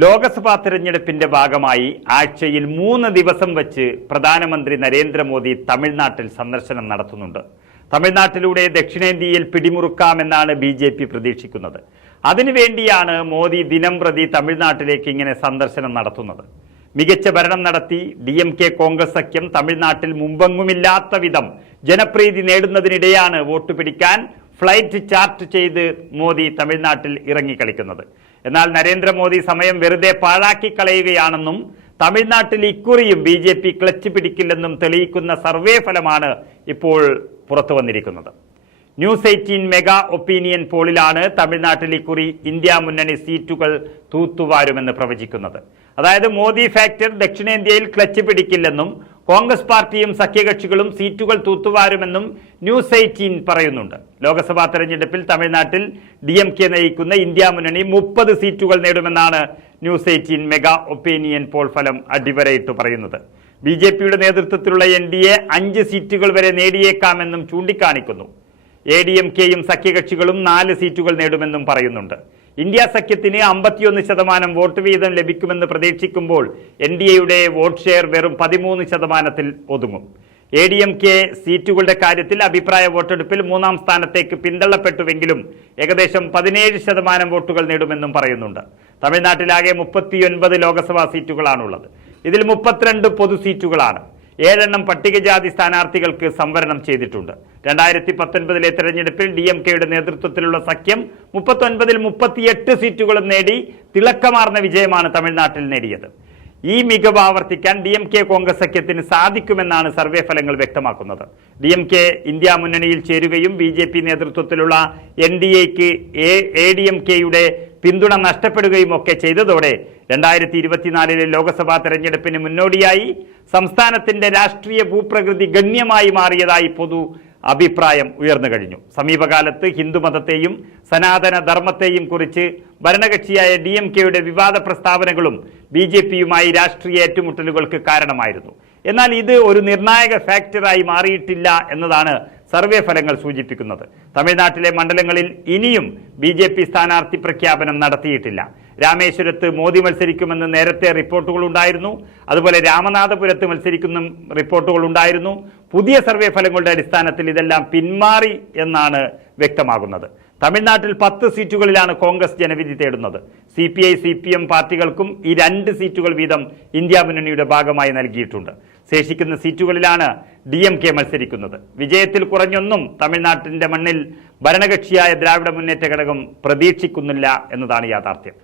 ലോക്സഭാ തെരഞ്ഞെടുപ്പിന്റെ ഭാഗമായി ആഴ്ചയിൽ മൂന്ന് ദിവസം വച്ച് പ്രധാനമന്ത്രി നരേന്ദ്രമോദി തമിഴ്നാട്ടിൽ സന്ദർശനം നടത്തുന്നുണ്ട്. തമിഴ്നാട്ടിലൂടെ ദക്ഷിണേന്ത്യയിൽ പിടിമുറുക്കാമെന്നാണ് ബി ജെ പി പ്രതീക്ഷിക്കുന്നത്. അതിനുവേണ്ടിയാണ് മോദി ദിനം പ്രതി തമിഴ്നാട്ടിലേക്ക് ഇങ്ങനെ സന്ദർശനം നടത്തുന്നത്. മികച്ച ഭരണം നടത്തി ഡി എം കെ കോൺഗ്രസ് സഖ്യം തമിഴ്നാട്ടിൽ മുമ്പെങ്ങുമില്ലാത്ത വിധം ജനപ്രീതി നേടുന്നതിനിടെയാണ് വോട്ട് പിടിക്കാൻ ഫ്ലൈറ്റ് ചാർട്ട് ചെയ്ത് മോദി തമിഴ്നാട്ടിൽ ഇറങ്ങിക്കളിക്കുന്നത്. എന്നാൽ നരേന്ദ്രമോദി സമയം വെറുതെ പാഴാക്കി കളയുകയാണെന്നും തമിഴ്നാട്ടിൽ ഇക്കുറിയും ബി ജെ പി ക്ലച്ച് പിടിക്കില്ലെന്നും തെളിയിക്കുന്ന സർവേ ഫലമാണ് ഇപ്പോൾ പുറത്തു വന്നിരിക്കുന്നത്. ന്യൂസ് എയ്റ്റീൻ മെഗാ ഒപ്പീനിയൻ പോളിലാണ് തമിഴ്നാട്ടിൽ ഇക്കുറി ഇന്ത്യ മുന്നണി സീറ്റുകൾ തൂത്തുവാരുമെന്ന് പ്രവചിക്കുന്നത്. അതായത് മോദി ഫാക്ടർ ദക്ഷിണേന്ത്യയിൽ ക്ലച്ച് പിടിക്കില്ലെന്നും കോൺഗ്രസ് പാർട്ടിയും സഖ്യകക്ഷികളും സീറ്റുകൾ തൂത്തുവാരുമെന്നും ന്യൂസ് എയ്റ്റീൻ പറയുന്നുണ്ട്. ലോക്സഭാ തെരഞ്ഞെടുപ്പിൽ തമിഴ്നാട്ടിൽ ഡി എം കെ നയിക്കുന്ന ഇന്ത്യ മുന്നണി മുപ്പത് സീറ്റുകൾ നേടുമെന്നാണ് news eighteen mega opinion poll ഫലം അടിവരയിട്ട് പറയുന്നത്. ബി ജെ പിയുടെ നേതൃത്വത്തിലുള്ള എൻ ഡി എ അഞ്ച് സീറ്റുകൾ വരെ നേടിയേക്കാമെന്നും ചൂണ്ടിക്കാണിക്കുന്നു. എ ഡി എം കെയും സഖ്യകക്ഷികളും നാല് സീറ്റുകൾ നേടുമെന്നും പറയുന്നുണ്ട്. ഇന്ത്യ സഖ്യത്തിന് അമ്പത്തിയൊന്ന് ശതമാനം വോട്ട് വീതം ലഭിക്കുമെന്ന് പ്രതീക്ഷിക്കുമ്പോൾ എൻ ഡി എയുടെ വോട്ട് ഷെയർ വെറും പതിമൂന്ന് ശതമാനത്തിൽ ഒതുങ്ങും. എ ഡി എം കെ സീറ്റുകളുടെ കാര്യത്തിൽ അഭിപ്രായ വോട്ടെടുപ്പിൽ മൂന്നാം സ്ഥാനത്തേക്ക് പിന്തള്ളപ്പെട്ടുവെങ്കിലും ഏകദേശം പതിനേഴ് ശതമാനം വോട്ടുകൾ നേടുമെന്നും പറയുന്നുണ്ട്. തമിഴ്നാട്ടിലാകെ മുപ്പത്തിയൊൻപത് ലോക്സഭാ സീറ്റുകളാണുള്ളത്. ഇതിൽ മുപ്പത്തിരണ്ട് പൊതു സീറ്റുകളാണ്. ഏഴെണ്ണം പട്ടികജാതി സ്ഥാനാർത്ഥികൾക്ക് സംവരണം ചെയ്തിട്ടുണ്ട്. രണ്ടായിരത്തി പത്തൊൻപതിലെ തെരഞ്ഞെടുപ്പിൽ ഡി എം കെയുടെ നേതൃത്വത്തിലുള്ള സഖ്യം മുപ്പത്തൊൻപതിൽ മുപ്പത്തിയെട്ട് സീറ്റുകളും നേടി തിളക്കമാർന്ന വിജയമാണ് തമിഴ്നാട്ടിൽ നേടിയത്. ഈ മികവ് ആവർത്തിക്കാൻ ഡി എം കെ കോൺഗ്രസ് സഖ്യത്തിന് സാധിക്കുമെന്നാണ് സർവേ ഫലങ്ങൾ വ്യക്തമാക്കുന്നത്. ഡി എം കെ ഇന്ത്യ മുന്നണിയിൽ ചേരുകയും ബി ജെ പി നേതൃത്വത്തിലുള്ള എൻ ഡി എക്ക് എ ഡി എം കെയുടെ പിന്തുണ നഷ്ടപ്പെടുകയും ഒക്കെ ചെയ്തതോടെ രണ്ടായിരത്തി ഇരുപത്തിനാലിലെ ലോക്സഭാ തെരഞ്ഞെടുപ്പിന് മുന്നോടിയായി സംസ്ഥാനത്തിന്റെ രാഷ്ട്രീയ ഭൂപ്രകൃതി ഗണ്യമായി മാറിയതായി പൊതു അഭിപ്രായം ഉയർന്നു കഴിഞ്ഞു. സമീപകാലത്ത് ഹിന്ദുമതത്തെയും സനാതന ധർമ്മത്തെയും കുറിച്ച് ഭരണകക്ഷിയായ ഡി എം കെയുടെ വിവാദ പ്രസ്താവനകളും ബി ജെ പിയുമായി രാഷ്ട്രീയ ഏറ്റുമുട്ടലുകൾക്ക് കാരണമായിരുന്നു. എന്നാൽ ഇത് ഒരു നിർണായക ഫാക്ടറായി മാറിയിട്ടില്ല എന്നതാണ് സർവേ ഫലങ്ങൾ സൂചിപ്പിക്കുന്നത്. തമിഴ്നാട്ടിലെ മണ്ഡലങ്ങളിൽ ഇനിയും ബി ജെ പി സ്ഥാനാർത്ഥി പ്രഖ്യാപനം നടത്തിയിട്ടില്ല. രാമേശ്വരത്ത് മോദി മത്സരിക്കുമെന്ന് നേരത്തെ റിപ്പോർട്ടുകൾ ഉണ്ടായിരുന്നു. അതുപോലെ രാമനാഥപുരത്ത് മത്സരിക്കുന്ന റിപ്പോർട്ടുകൾ ഉണ്ടായിരുന്നു. പുതിയ സർവേ ഫലങ്ങളുടെ അടിസ്ഥാനത്തിൽ ഇതെല്ലാം പിന്മാറി എന്നാണ് വ്യക്തമാകുന്നത്. തമിഴ്നാട്ടിൽ പത്ത് സീറ്റുകളിലാണ് കോൺഗ്രസ് ജനവിധി തേടുന്നത്. C P I C P M പാർട്ടികൾക്കും ഈ രണ്ട് സീറ്റുകൾ വീതം ഇന്ത്യ മുന്നണിയുടെ ഭാഗമായി നൽകിയിട്ടുണ്ട്. ശേഷിക്കുന്ന സീറ്റുകളിലാണ് ഡി എം കെ മത്സരിക്കുന്നത്. വിജയത്തിൽ കുറഞ്ഞൊന്നും തമിഴ്നാട്ടിന്റെ മണ്ണിൽ ഭരണകക്ഷിയായ ദ്രാവിഡ മുന്നേറ്റ ഘടകം പ്രതീക്ഷിക്കുന്നില്ല എന്നതാണ് യാഥാർത്ഥ്യം.